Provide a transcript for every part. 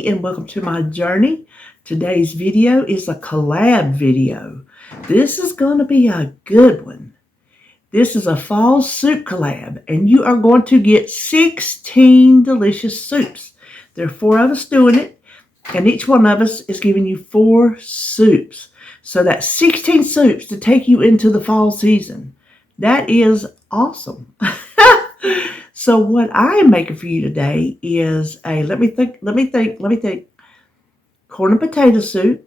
Edie and welcome to my journey. Today's video is a collab video. This is going to be a good one. This is a fall soup collab and you are going to get 16 delicious soups. There are 4 of us doing it and each one of us is giving you 4 soups. So that's 16 soups to take you into the fall season. That is awesome. So what I am making for you today is a, let me think, corn and potato soup,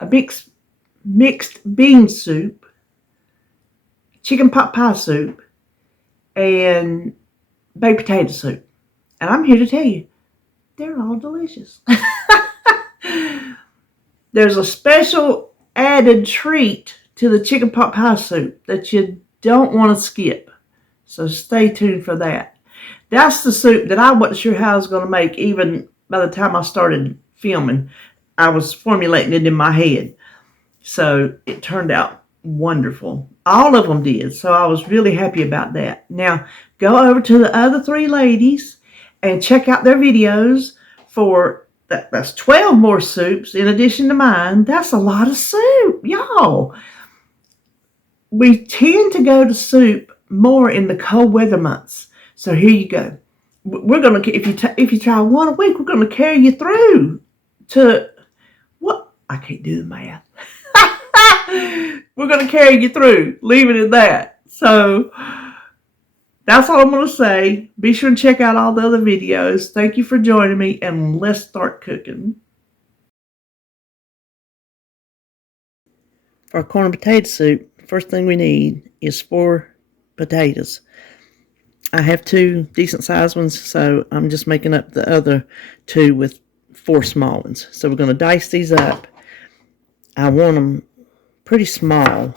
a mixed bean soup, chicken pot pie soup, and baked potato soup. And I'm here to tell you, they're all delicious. There's a special added treat to the chicken pot pie soup that you don't want to skip. So stay tuned for that. That's the soup that I wasn't sure how I was going to make even by the time I started filming. I was formulating it in my head. So it turned out wonderful. All of them did. So I was really happy about that. Now go over to the other 3 ladies and check out their videos for that's 12 more soups in addition to mine. That's a lot of soup, y'all. We tend to go to soup more in the cold weather months. So here you go. We're going to, if you try one a week, we're going to carry you through to what? I can't do the math. We're going to carry you through. Leave it at that. So that's all I'm going to say. Be sure and check out all the other videos. Thank you for joining me and let's start cooking. For our corn and potato soup, first thing we need is 4 potatoes. I have 2 decent sized ones, so I'm just making up the other 2 with 4 small ones. So we're going to dice these up. I want them pretty small.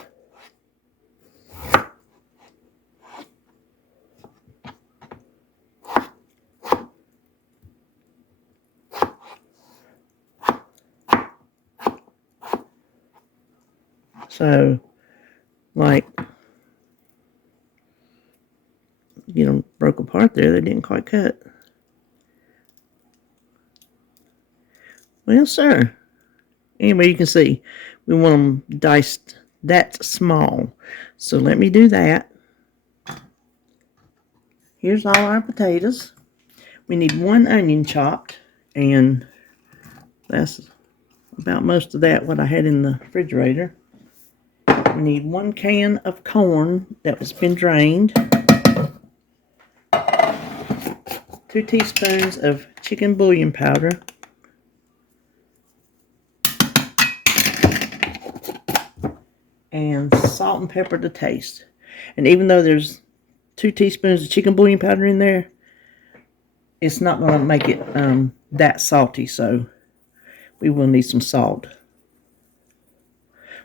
So, like, broke apart there. They didn't quite cut. Well, sir. Anyway, you can see we want them diced that small. So let me do that. Here's all our potatoes. We need 1 onion chopped, and that's about most of that what I had in the refrigerator. We need 1 can of corn that was been drained. 2 teaspoons of chicken bouillon powder. And salt and pepper to taste. And even though there's 2 teaspoons of chicken bouillon powder in there, it's not going to make it that salty. So we will need some salt.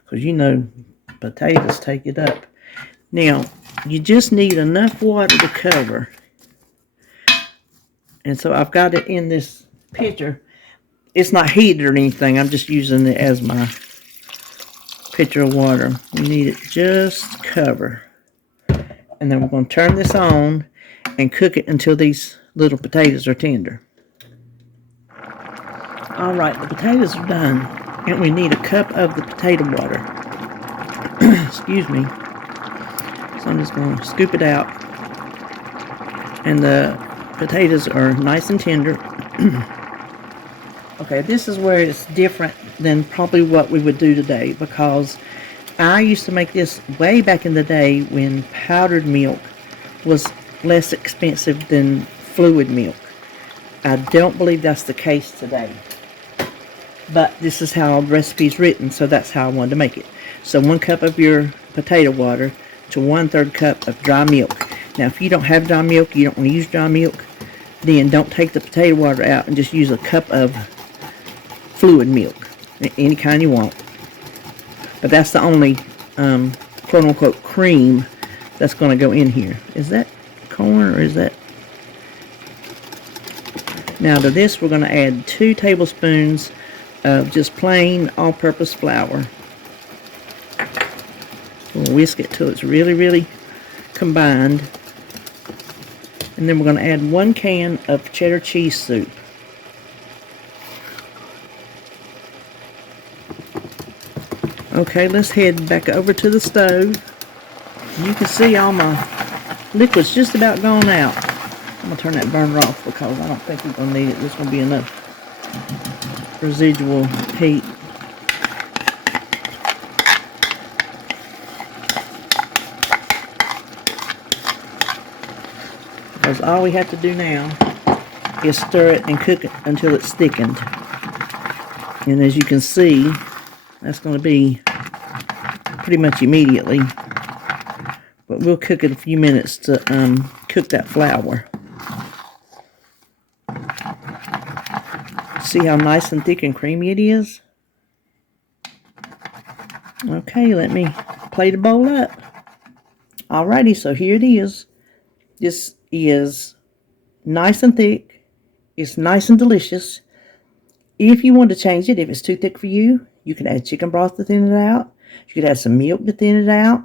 Because potatoes take it up. Now, you just need enough water to cover. And so I've got it in this pitcher. It's not heated or anything. I'm just using it as my pitcher of water. We need it just cover. And then we're going to turn this on and cook it until these little potatoes are tender. Alright, the potatoes are done. And we need a cup of the potato water. Excuse me. So I'm just going to scoop it out. And the potatoes are nice and tender. Okay, this is where it's different than probably what we would do today, because I used to make this way back in the day when powdered milk was less expensive than fluid milk. I don't believe that's the case today. But this is how the recipe's written, so that's how I wanted to make it. So 1 cup of your potato water to 1/3 cup of dry milk. Now, if you don't have dry milk, you don't want to use dry milk, then don't take the potato water out and just use a cup of fluid milk, any kind you want. But that's the only quote-unquote cream that's going to go in here. Is that corn or is that? Now to this, we're going to add 2 tablespoons of just plain all-purpose flour. We'll whisk it till it's really, really combined. And then we're going to add 1 can of cheddar cheese soup. Okay, let's head back over to the stove. You can see all my liquid's just about gone out. I'm going to turn that burner off because I don't think we're going to need it. There's going to be enough residual heat. Because all we have to do now is stir it and cook it until it's thickened. And as you can see, that's going to be pretty much immediately. But we'll cook it a few minutes to cook that flour. See how nice and thick and creamy it is? Okay, let me plate a bowl up. Alrighty, so here it is. This is nice and thick. It's nice and delicious. If you want to change it, if it's too thick for you, you can add chicken broth to thin it out. You could add some milk to thin it out.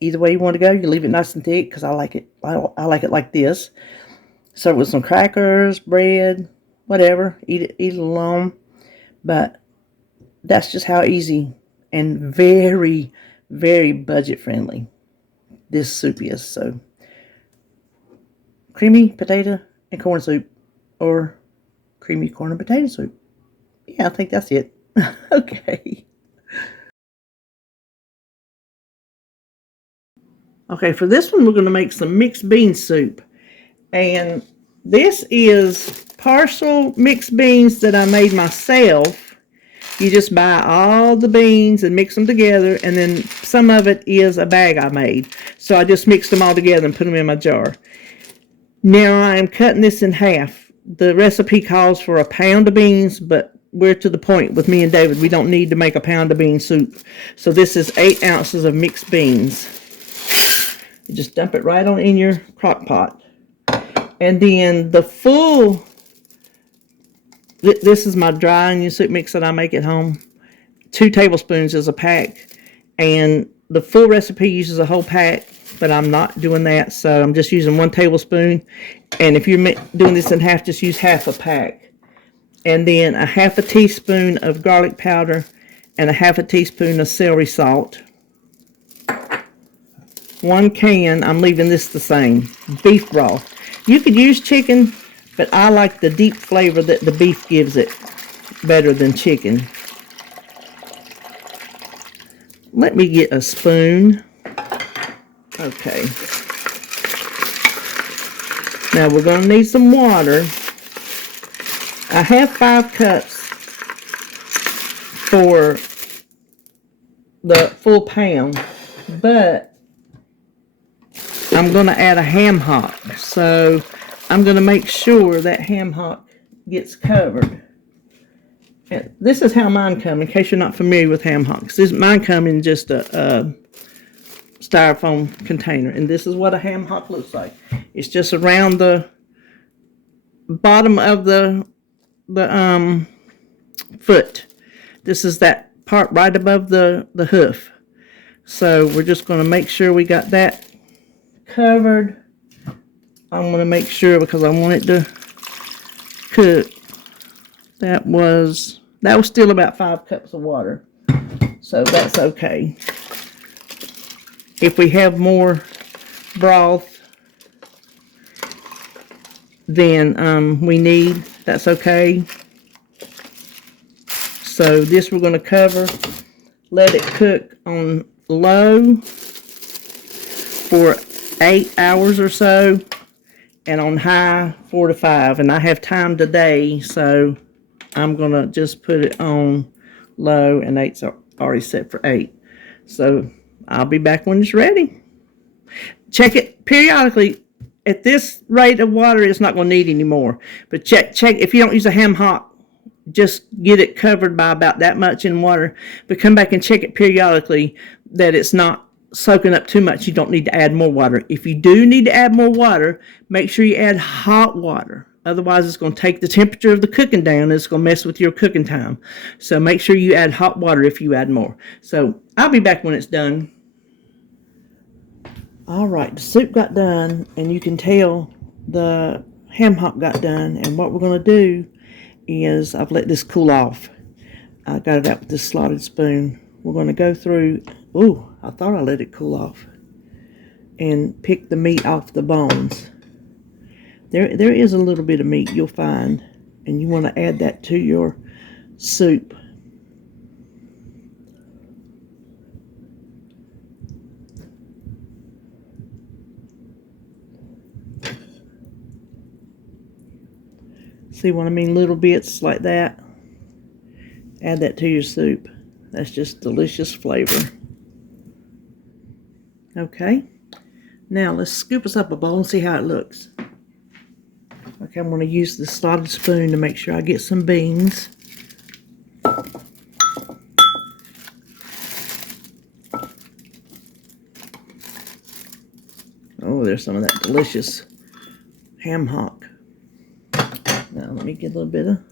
Either way you want to go, you leave it nice and thick because I like it. I like it like this. Serve it with some crackers, bread, whatever. Eat it alone. But that's just how easy and very, very budget friendly this soup is. So creamy potato and corn soup, or creamy corn and potato soup. Yeah, I think that's it. Okay. Okay, for this one, we're going to make some mixed bean soup. And this is partial mixed beans that I made myself. You just buy all the beans and mix them together. And then some of it is a bag I made. So I just mixed them all together and put them in my jar. Now I am cutting this in half. The recipe calls for a pound of beans, but we're to the point with me and David. We don't need to make a pound of bean soup. So this is 8 ounces of mixed beans. You just dump it right on in your crock pot. And then the full, this is my dry onion soup mix that I make at home. 2 tablespoons is a pack. And the full recipe uses a whole pack, but I'm not doing that. So I'm just using 1 tablespoon. And if you're doing this in half, just use half a pack. And then a half a teaspoon of garlic powder and a half a teaspoon of celery salt. 1 can, I'm leaving this the same, beef broth. You could use chicken, but I like the deep flavor that the beef gives it better than chicken. Let me get a spoon. Okay. Now we're going to need some water. I have 5 cups for the full pound, but I'm going to add a ham hock, so I'm going to make sure that ham hock gets covered. And this is how mine come, in case you're not familiar with ham hocks. Mine come in just a styrofoam container, and this is what a ham hock looks like. It's just around the bottom of the foot. This is that part right above the hoof. So we're just going to make sure we got that covered. I'm going to make sure because I want it to cook. That was still about 5 cups of water. So that's okay. If we have more broth than we need, that's okay. So this we're going to cover. Let it cook on low for 8 hours or so, and on high 4 to 5. And I have time today, so I'm gonna just put it on low, and 8's already set for 8. So I'll be back when it's ready. Check it periodically. At this rate of water, it's not going to need any more. But check if you don't use a ham hock, just get it covered by about that much in water. But come back and check it periodically that it's not soaking up too much. You don't need to add more water. If you do need to add more water, make sure you add hot water. Otherwise, it's going to take the temperature of the cooking down, and it's going to mess with your cooking time. So make sure you add hot water if you add more. So I'll be back when it's done. All right, the soup got done, and you can tell the ham hock got done. And what we're going to do is I've let this cool off. I got it out with this slotted spoon. we're going to go through. Ooh, I thought I let it cool off. And pick the meat off the bones. There is a little bit of meat you'll find, and you want to add that to your soup. See what I mean? Little bits like that. Add that to your soup. That's just delicious flavor. Okay. Now let's scoop us up a bowl and see how it looks. Okay, I'm going to use the slotted spoon to make sure I get some beans. Oh, there's some of that delicious ham hock. Now let me get a little bit of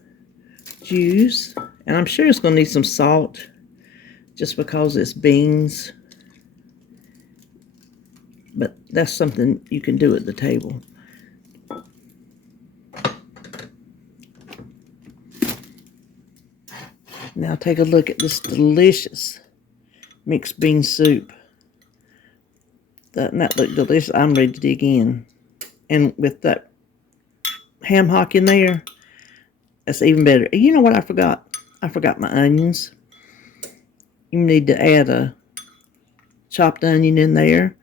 juice. And I'm sure it's going to need some salt just because it's beans. But that's something you can do at the table. Now take a look at this delicious mixed bean soup. Doesn't that look delicious? I'm ready to dig in. And with that ham hock in there, that's even better. You know what I forgot? I forgot my onions. You need to add a chopped onion in there.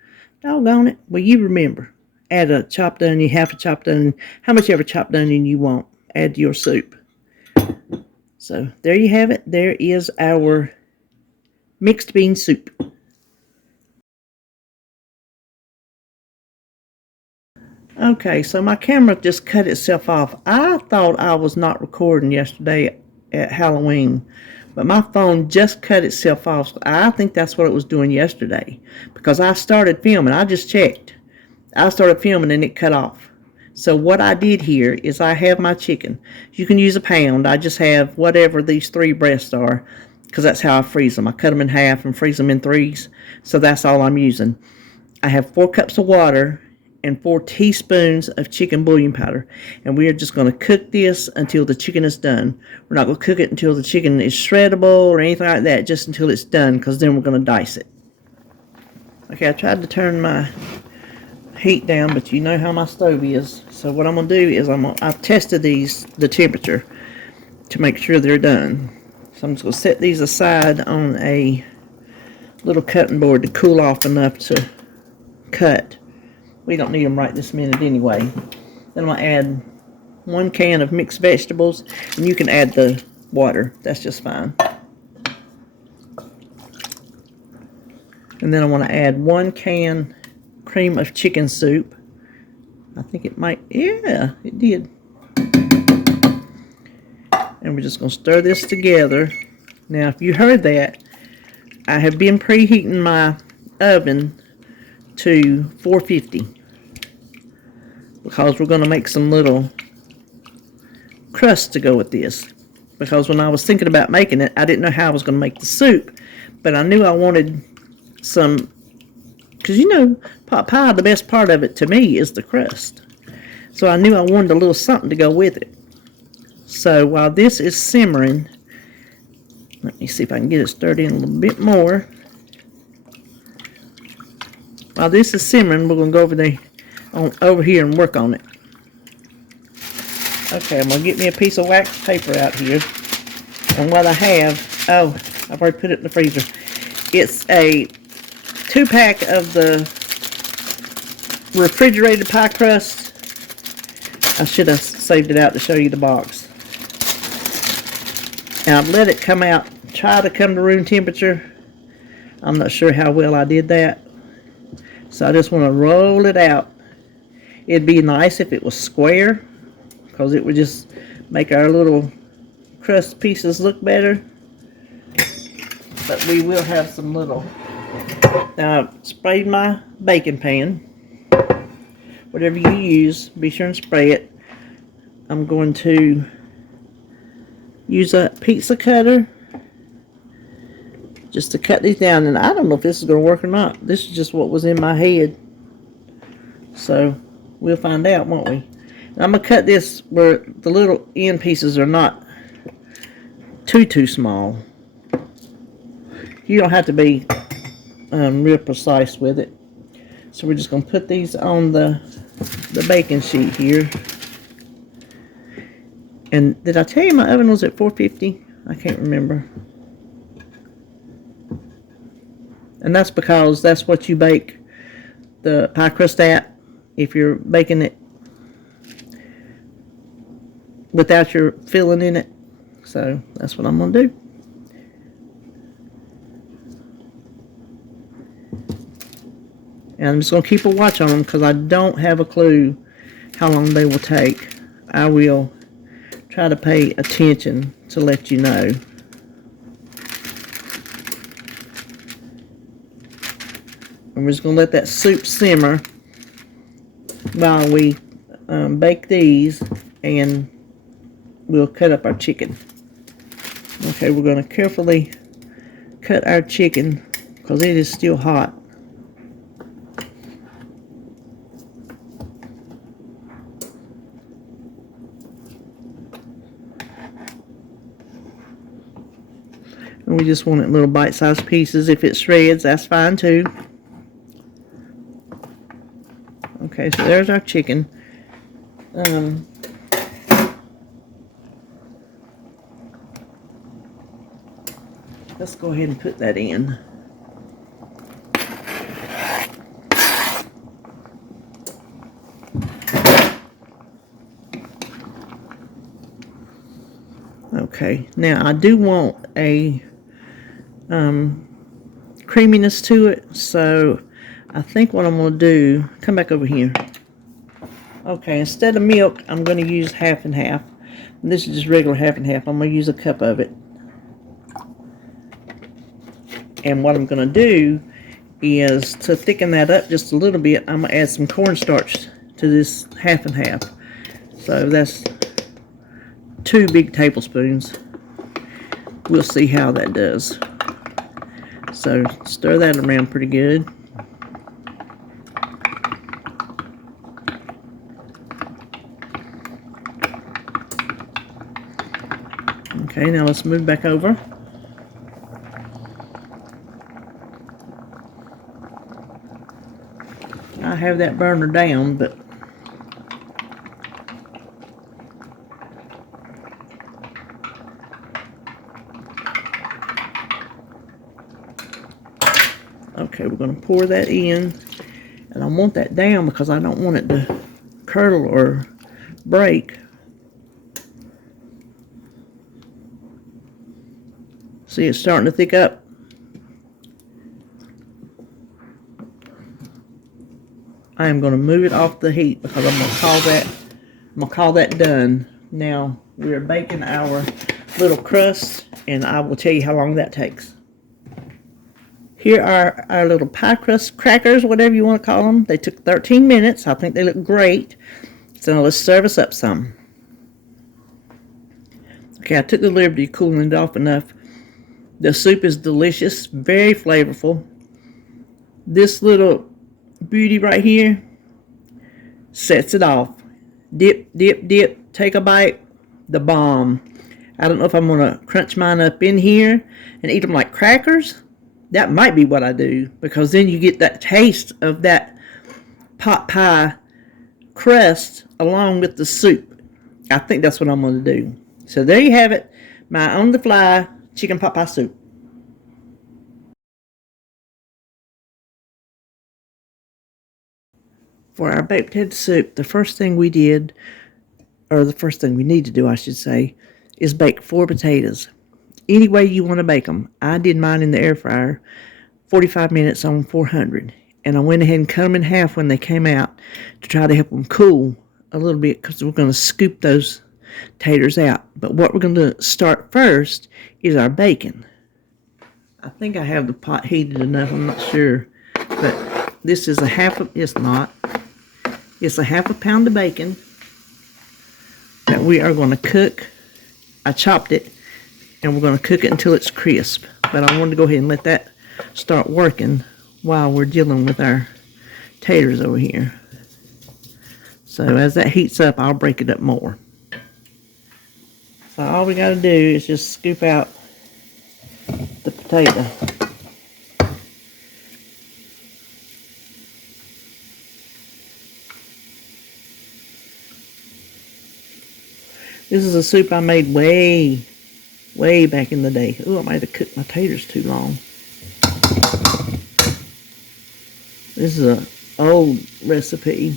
Doggone it. Well, you remember. Add a chopped onion, half a chopped onion, how much ever chopped onion you want. Add to your soup. So there you have it. There is our mixed bean soup. Okay, so my camera just cut itself off. I thought I was not recording yesterday at Halloween, but my phone just cut itself off. I think that's what it was doing yesterday, because I started filming. I just checked. I started filming and it cut off. So what I did here is I have my chicken. You can use a pound. I just have whatever these 3 breasts are, because that's how I freeze them. I cut them in half and freeze them in 3s. So that's all I'm using. I have 4 cups of water and 4 teaspoons of chicken bouillon powder. And we are just going to cook this until the chicken is done. We're not going to cook it until the chicken is shreddable or anything like that, just until it's done, because then we're going to dice it. Okay, I tried to turn my heat down, but you know how my stove is. So what I'm going to do is I've tested the temperature to make sure they're done. So I'm just going to set these aside on a little cutting board to cool off enough to cut. We don't need them right this minute anyway. Then I'm going to add 1 can of mixed vegetables, and you can add the water. That's just fine. And then I want to add 1 can cream of chicken soup. I think it might, yeah, it did. And we're just going to stir this together. Now, if you heard that, I have been preheating my oven to 450 because we're going to make some little crust to go with this. Because when I was thinking about making it, I didn't know how I was going to make the soup, but I knew I wanted some, because you know, pot pie, the best part of it to me is the crust. So I knew I wanted a little something to go with it. So while this is simmering, let me see if I can get it stirred in a little bit more. While this is simmering, we're going to go over here and work on it. Okay, I'm going to get me a piece of wax paper out here. And what I have, oh, I've already put it in the freezer. It's a 2-pack of the refrigerated pie crust. I should have saved it out to show you the box. And I've let it come out, try to come to room temperature. I'm not sure how well I did that. So I just want to roll it out. It'd be nice if it was square, because it would just make our little crust pieces look better. But we will have some little. Now I've sprayed my baking pan. Whatever you use, be sure and spray it. I'm going to use a pizza cutter just to cut these down. And I don't know if this is going to work or not. This is just what was in my head. So we'll find out, won't we? And I'm going to cut this where the little end pieces are not too small. You don't have to be real precise with it. So we're just going to put these on the baking sheet here. And did I tell you my oven was at 450? I can't remember. And that's because that's what you bake the pie crust at if you're baking it without your filling in it. So that's what I'm going to do. And I'm just going to keep a watch on them because I don't have a clue how long they will take. I will try to pay attention to let you know. And we're just going to let that soup simmer while we bake these, and we'll cut up our chicken. Okay, we're going to carefully cut our chicken because it is still hot. And we just want it in little bite-sized pieces. If it shreds, that's fine too. Okay, so there's our chicken. Let's go ahead and put that in. Okay, now I do want a creaminess to it, so I think what I'm going to do, come back over here. Okay, instead of milk, I'm going to use half and half. And this is just regular half and half. I'm going to use a cup of it. And what I'm going to do is, to thicken that up just a little bit, I'm going to add some cornstarch to this half and half. So that's 2 big tablespoons. We'll see how that does. So stir that around pretty good. Okay, now let's move back over. I have that burner down, but okay, we're going to pour that in, and I want that down because I don't want it to curdle or break. See, it's starting to thick up. I am going to move it off the heat because I'm going to call that done. Now we're baking our little crust, and I will tell you how long that takes. Here are our little pie crust crackers, whatever you want to call them. They took 13 minutes. I think they look great. So let's serve us up some. Okay, I took the liberty of cooling it off enough. The soup is delicious, very flavorful. This little beauty right here sets it off. Dip, dip, dip, take a bite. The bomb. I don't know if I'm going to crunch mine up in here and eat them like crackers. That might be what I do, because then you get that taste of that pot pie crust along with the soup. I think that's what I'm going to do. So there you have it, my on-the-fly chicken pot pie soup. For our baked potato soup, the first thing we did, or the first thing we need to do, I should say, is bake 4 potatoes. Any way you want to bake them. I did mine in the air fryer, 45 minutes on 400. And I went ahead and cut them in half when they came out to try to help them cool a little bit, because we're going to scoop those taters out. But what we're going to start first is our bacon. I think I have the pot heated enough, I'm not sure. But this is it's a half a pound of bacon that we are going to cook. I chopped it, and we're going to cook it until it's crisp. But I wanted to go ahead and let that start working while we're dealing with our taters over here. So as that heats up, I'll break it up more. So all we got to do is just scoop out the potato. This is a soup I made way back in the day. Oh, I might have cooked my taters too long. This is an old recipe.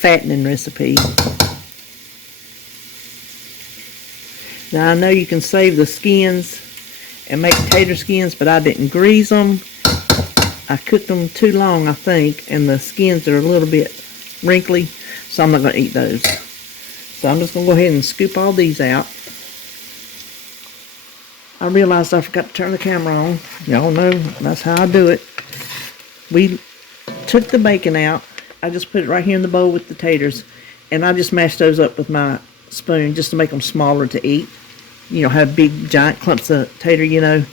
Fattening recipe. Now I know you can save the skins and make tater skins, but I didn't grease them. I cooked them too long, I think, and the skins are a little bit wrinkly, so I'm not going to eat those. So I'm just going to go ahead and scoop all these out. I realized I forgot to turn the camera on. Y'all know that's how I do it. We took the bacon out. I just put it right here in the bowl with the taters, and I just mashed those up with my spoon just to make them smaller to eat. You know, have big giant clumps of tater, you know.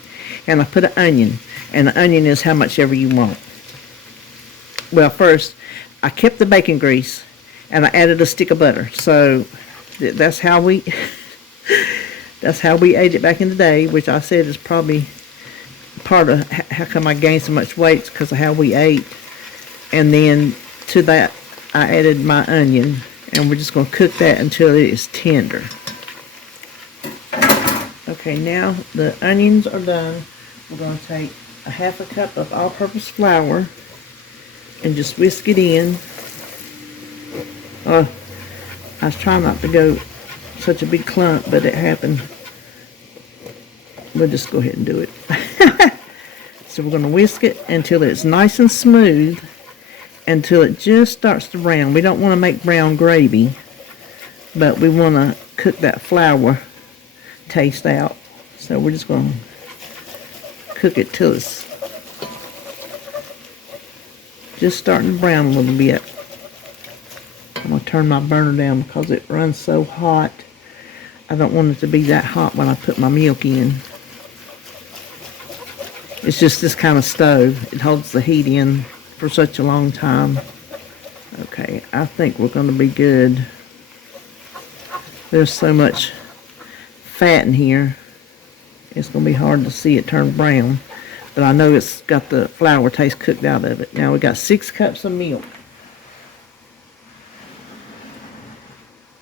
And I put an onion, and the onion is how much ever you want. Well, first I kept the bacon grease, and I added a stick of butter. So that's how we that's how we ate it back in the day, which I said is probably part of how come I gained so much weight, because of how we ate. And then to that I added my onion, and we're just going to cook that until it is tender. Okay, now the onions are done. We're going to take a half a cup of all-purpose flour and just whisk it in. I was trying not to go such a big clump, but it happened. We'll just go ahead and do it. So we're going to whisk it until it's nice and smooth, until it just starts to brown. We don't want to make brown gravy, but we want to cook that flour taste out. So we're just going to cook it till it's just starting to brown a little bit. I'm going to turn my burner down because it runs so hot. I don't want it to be that hot when I put my milk in. It's just this kind of stove. It holds the heat in for such a long time. Okay, I think we're going to be good. There's so much fat in here. It's going to be hard to see it turn brown. But I know it's got the flour taste cooked out of it. Now we got 6 cups of milk.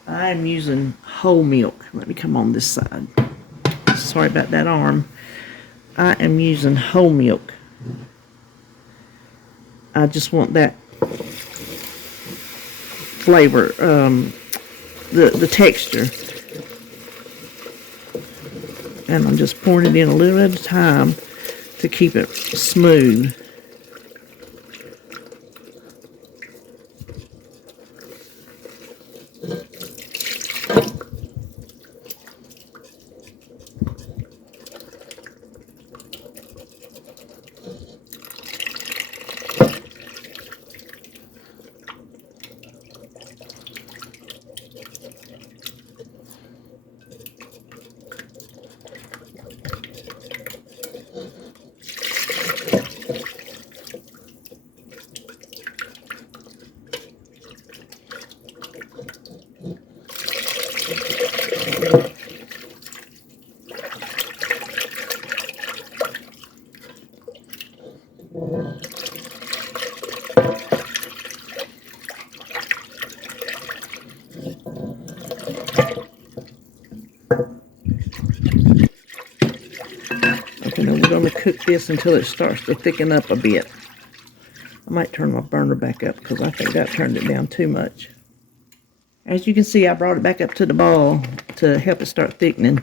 I'm using whole milk. Let me come on this side. Sorry about that arm. I am using whole milk. I just want that flavor, the texture. And I'm just pouring it in a little at a time to keep it smooth. Okay, now we're going to cook this until it starts to thicken up a bit. I might turn my burner back up because I think that turned it down too much. As you can see, I brought it back up to the ball to help it start thickening.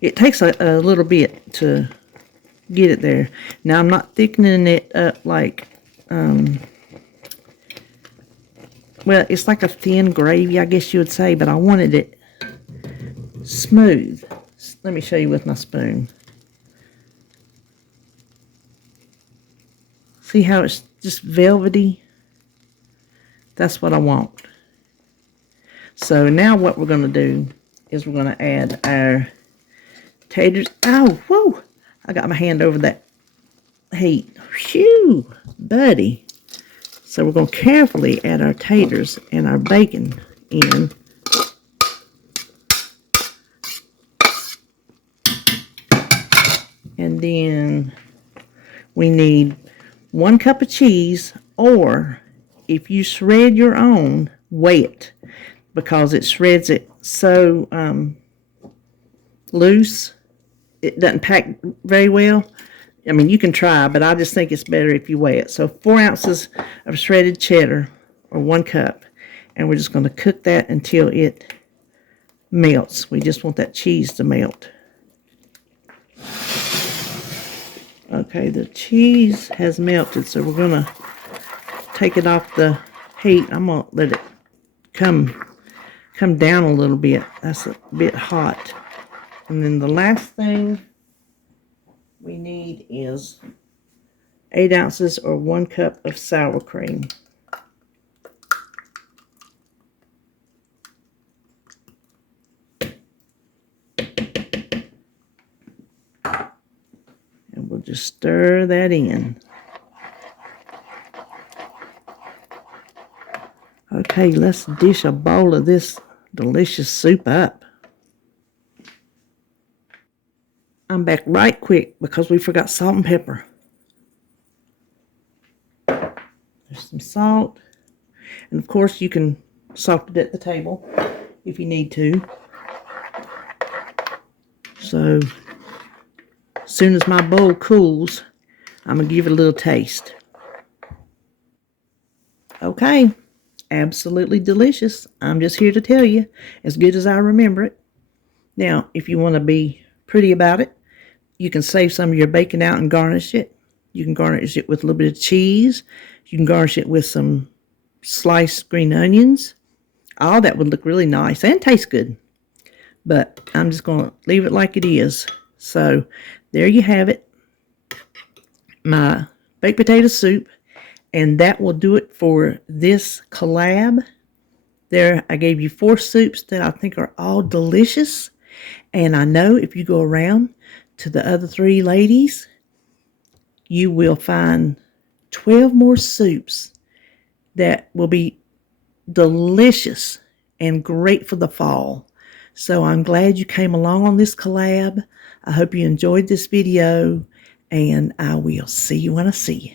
It takes a little bit to get it there. Now I'm not thickening it up like, well, it's like a thin gravy, I guess you would say, but I wanted it smooth. Let me show you with my spoon. See how it's just velvety? That's what I want. So now what we're going to do is we're going to add our taters. Oh, whoa! I got my hand over that heat. Phew, buddy. So we're going to carefully add our taters and our bacon in. And then we need 1 cup of cheese, or if you shred your own, weigh it, because it shreds it so loose. It doesn't pack very well. I mean, you can try, but I just think it's better if you weigh it. So 4 ounces of shredded cheddar, or 1 cup. And we're just going to cook that until it melts. We just want that cheese to melt. Okay, the cheese has melted, so we're going to take it off the heat. I'm going to let it come down a little bit. That's a bit hot. And then the last thing we need is 8 ounces or 1 cup of sour cream. And we'll just stir that in. Okay, let's dish a bowl of this delicious soup up. I'm back right quick because we forgot salt and pepper. There's some salt. And of course you can salt it at the table if you need to. So as soon as my bowl cools, I'm going to give it a little taste. Okay, absolutely delicious. I'm just here to tell you, as good as I remember it. Now, if you want to be pretty about it, you can save some of your bacon out and garnish it. You can garnish it with a little bit of cheese. You can garnish it with some sliced green onions. All that would look really nice and taste good. But I'm just going to leave it like it is. So there you have it. My baked potato soup. And that will do it for this collab. There, I gave you 4 soups that I think are all delicious. And I know if you go around to the other 3 ladies, you will find 12 more soups that will be delicious and great for the fall. So I'm glad you came along on this collab. I hope you enjoyed this video, and I will see you when I see you.